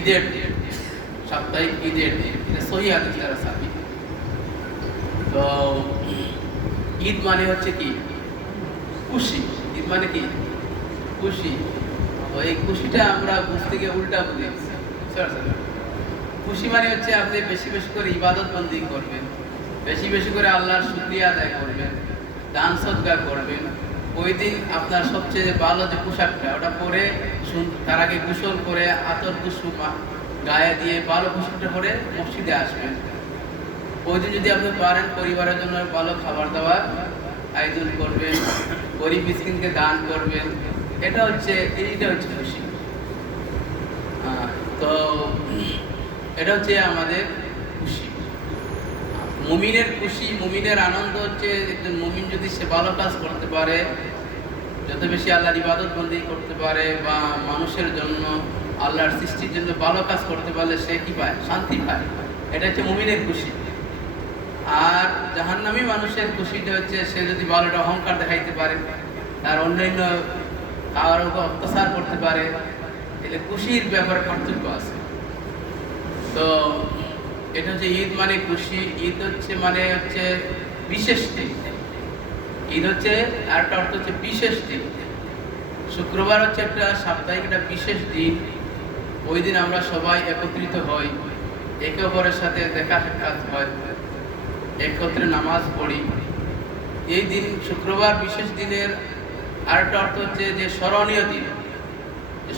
ঈদের দিন, সাপ্তাহিক ঈদের দিন, এটা সহিহ হাদিস দ্বারা সাবিত। তো ঈদ মানে হচ্ছে কি? খুশি। ঈদ মানে কি? খুশি। তো এই খুশিটা আমরা বুঝতে গিয়ে উল্টা বুঝেছি। খুশি মানে হচ্ছে আপনি বেশি বেশি করে ইবাদত বন্দি করবেন, বেশি বেশি করে আল্লাহর শুকরিয়া আদায় করবেন, দান সদকা করবেন। ওই দিন আপনার সবচেয়ে ভালো যে পোশাকটা ওটা পরে, তার আগে গোসল করে আতর কুসুমা গায়ে দিয়ে ভালো পোশাকটা পরে মসজিদে আসবেন। ওই দিন যদি আপনি পারেন পরিবারের জন্য ভালো খাবার দাবার আয়োজন করবেন, গরিব মিসকিনকে দান করবেন। এইটা হচ্ছে খুশি। তো এটা হচ্ছে আমাদের খুশি। মুমিনের খুশি, মুমিনের আনন্দ হচ্ছে একজন মুমিন যদি সে ভালো কাজ করতে পারে, যত বেশি আল্লাহর ইবাদত বন্দি করতে পারে বা মানুষের জন্য আল্লাহর সৃষ্টির জন্য ভালো কাজ করতে পারলে সে কি পায়? শান্তি পায়। এটা হচ্ছে মুমিনের খুশি। আর জাহান্নামী মানুষের খুশিটা হচ্ছে সে যদি ভালোটা অহংকার দেখাইতে পারে, তার অন্যান্য কারোর উপর অত্যাচার করতে পারে, এতে খুশির ব্যাপারে পার্থক্য আছে। তো এটা হচ্ছে ঈদ মানে খুশি। ঈদ হচ্ছে মানে হচ্ছে বিশেষ দিন। ঈদ হচ্ছে আরেকটা অর্থ হচ্ছে বিশেষ দিন। শুক্রবার হচ্ছে একটা সাপ্তাহিক একটা বিশেষ দিন। ওই দিন আমরা সবাই একত্রিত হই, একে অপরের সাথে দেখা সাক্ষাৎ হয়, একত্রে নামাজ পড়ি। এই দিন শুক্রবার বিশেষ দিনের আরেকটা অর্থ হচ্ছে যে স্মরণীয় দিন।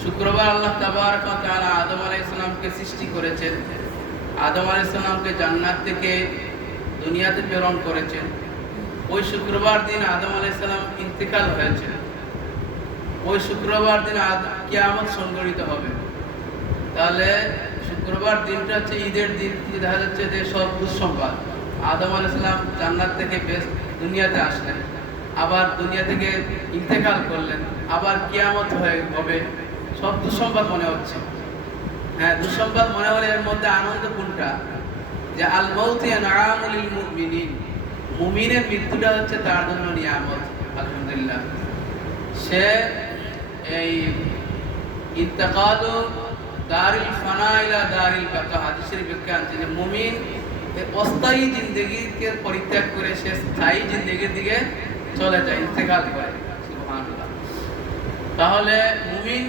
শুক্রবার আল্লাহ তাবারক ওয়া তাআলা আদম আলাইহিস সালামকে সৃষ্টি করেছেন, আদম আলাইহিস সালামকে জান্নাত থেকে দুনিয়াতে প্রেরণ করেছেন। ওই শুক্রবার দিন আদম আলাইহিস সালাম ইন্তেকাল হয়েছে। ওই শুক্রবার দিন কিয়ামত সংঘটিত হবে। তাহলে শুক্রবার দিনটা হচ্ছে ঈদের দিন। দেখা যাচ্ছে যে সব দুঃসংবাদ, আদম আলাইহিস সালাম জান্নাত থেকে দুনিয়াতে আসলেন, আবার দুনিয়া থেকে ইন্তেকাল করলেন, আবার কিয়ামত হবে। সব দুঃসংবাদ মনে হচ্ছে। হ্যাঁ, দুঃসংবাদ মনে হলে এর মধ্যে আনন্দ কোনটা? যে আল মাউতু ইয়ানআমু লিল মুমিনিন, মুমিনের মৃত্যুটা হচ্ছে তার জন্য নিয়ামত। আলহামদুলিল্লাহ, সে এই ইন্তেকালু দারিল ফানা ইলা দারিল বাকা, হাদিসের ব্যাখ্যা আছে যে মুমিন অস্থায়ী জিন্দেগিকে পরিত্যাগ করে সে স্থায়ী জিন্দেগির দিকে চলে যায়, ইন্তেকাল করে। সুবহানাল্লাহ। তাহলে মুমিন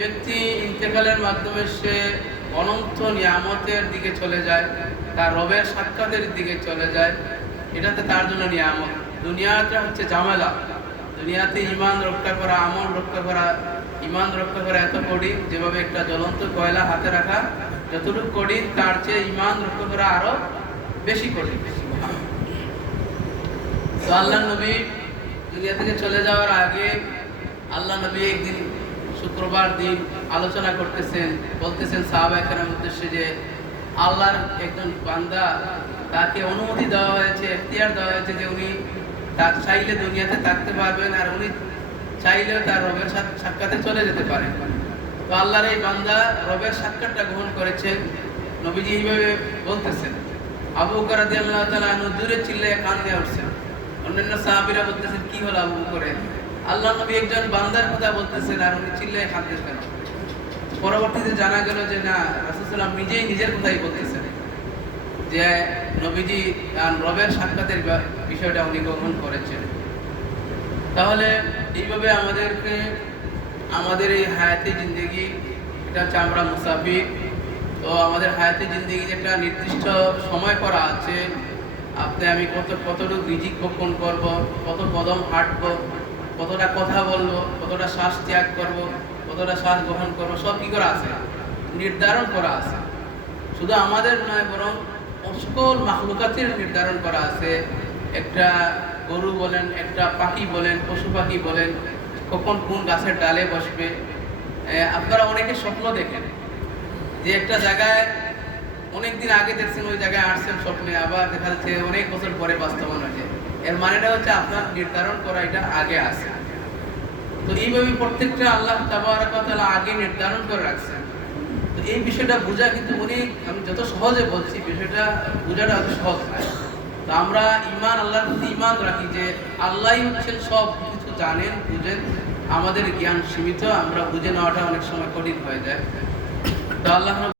ব্যক্তি ইন্তেকালের মাধ্যমে সে অনন্ত নিয়ামতের দিকে চলে যায়, তার রবের সাক্ষাতের দিকে চলে যায়। এটাতে তার জন্য নিয়ামত। দুনিয়াটা হচ্ছে ঝামেলা। দুনিয়াতে ঈমান রক্ষা করা, আমল রক্ষা করা, ঈমান রক্ষা করা এত কঠিন, যেভাবে একটা জ্বলন্ত কয়লা হাতে রাখা যতটুকু কঠিন, তার চেয়ে ঈমান রক্ষা করা আরো বেশি কঠিন। তো আল্লাহ নবী দুনিয়া থেকে চলে যাওয়ার আগে আল্লাহ নবী একদিন শুক্রবার দিন আলোচনা করতেছেন, বলতেছেন সাহাবায়ে কেরাম উদ্দেশ্যে যে আল্লাহর একজন বান্দা, তাকে অনুমতি দেওয়া হয়েছে, এখতিয়ার দেওয়া হয়েছে যে উনি তার চাইলে দুনিয়াতে থাকতে পারবেন, আর উনি চাইলেও তার রবের সাক্ষাতে চলে যেতে পারেন। তো আল্লাহর এই বান্দা রবের সাক্ষাৎটা গ্রহণ করেছেন। নবীজি এইভাবে বলতেছেন। আবু বকর রাদিয়াল্লাহু তাআলা আনহু জোরে চিল্লায়ে কান্দে উঠছেন। অন্যান্য সাহাবীরা বলতেছেন, কি হলো আবু বকরের? আল্লাহ নবী একজন বান্দার কথা বলতেছেন আর উনি চিল্লায়ে কাঁদতেছেন। পরবর্তীতে জানা গেল যে না, রাসূল সাল্লাল্লাহু আলাইহি ওয়াসাল্লাম নিজেই নিজের কথাই বলতেছেন যে নবীজি রবের সাক্ষাতের বিষয়টা উনি গ্রহণ করেছেন। তাহলে এইভাবে আমাদেরকে আমাদের এই হায়াতে জিন্দেগি, এটা হচ্ছে আমরা মুসাফির। তো আমাদের হায়াতে জিন্দেগি একটা নির্দিষ্ট সময় করা আছে। আপনি আমি কতটুকু রিজিক ভক্ষণ করব, কত কদম হাঁটবো, কতটা কথা বলবো, কতটা শ্বাস ত্যাগ করব, কতটা শ্বাস গ্রহণ করবো, সব কি করা আছে? নির্ধারণ করা আছে। শুধু আমাদের নয়, বরং সকল মাখলুকাতের নির্ধারণ করা আছে। একটা গরু বলেন, একটা পাখি বলেন, পশু পাখি বলেন, কখন কোন গাছের ডালে বসবে। আপনারা অনেকে স্বপ্ন দেখেন যে একটা জায়গায় অনেকদিন আগে দেখছেন, ওই জায়গায় আসছেন স্বপ্নে, আবার দেখা যাচ্ছে অনেক বছর পরে বাস্তবায়ন হয়েছে। এর মানেটা হচ্ছে আপনার নির্ধারণ করা এটা আগে আছে। তো এইভাবে প্রত্যেকটা আল্লাহ তাবারক ওয়া তাআলা আগে নির্ধারণ করে রাখছেন। তো এই বিষয়টা বোঝা কিন্তু আমি যত সহজে বলছি, বিষয়টা বোঝাটা অত সহজ নয়। তো আমরা আল্লাহর প্রতি ঈমান রাখি যে আল্লাহই হচ্ছেন সব কিছু জানেন, বুঝেন। আমাদের জ্ঞান সীমিত, আমরা বুঝে নেওয়াটা অনেক সময় কঠিন হয়ে যায়। তো আল্লাহ